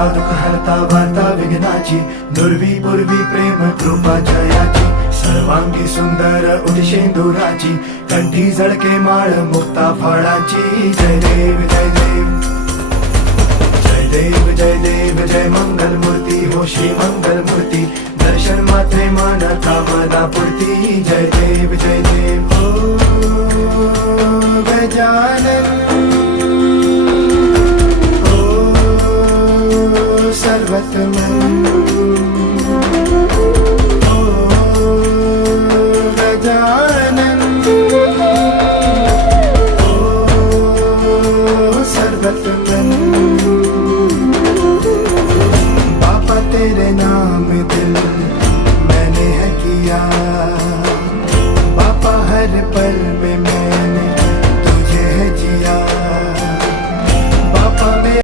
हरता दुःख हरता वार्ता विघ्नाची, दुर्वी पूर्वी प्रेम कृपा जयाची, सर्वांगी सुंदर उदिशेंदुराची, कंठी झळके माळ मुक्ता फळाची. जय देव जय देव जय देव जय देव जय मंगल मूर्ती हो श्री मंगल मूर्ती, दर्शन मात्रे मन कामना पूर्ती. जय देव जय देव हो गजानन हो सर्वतमन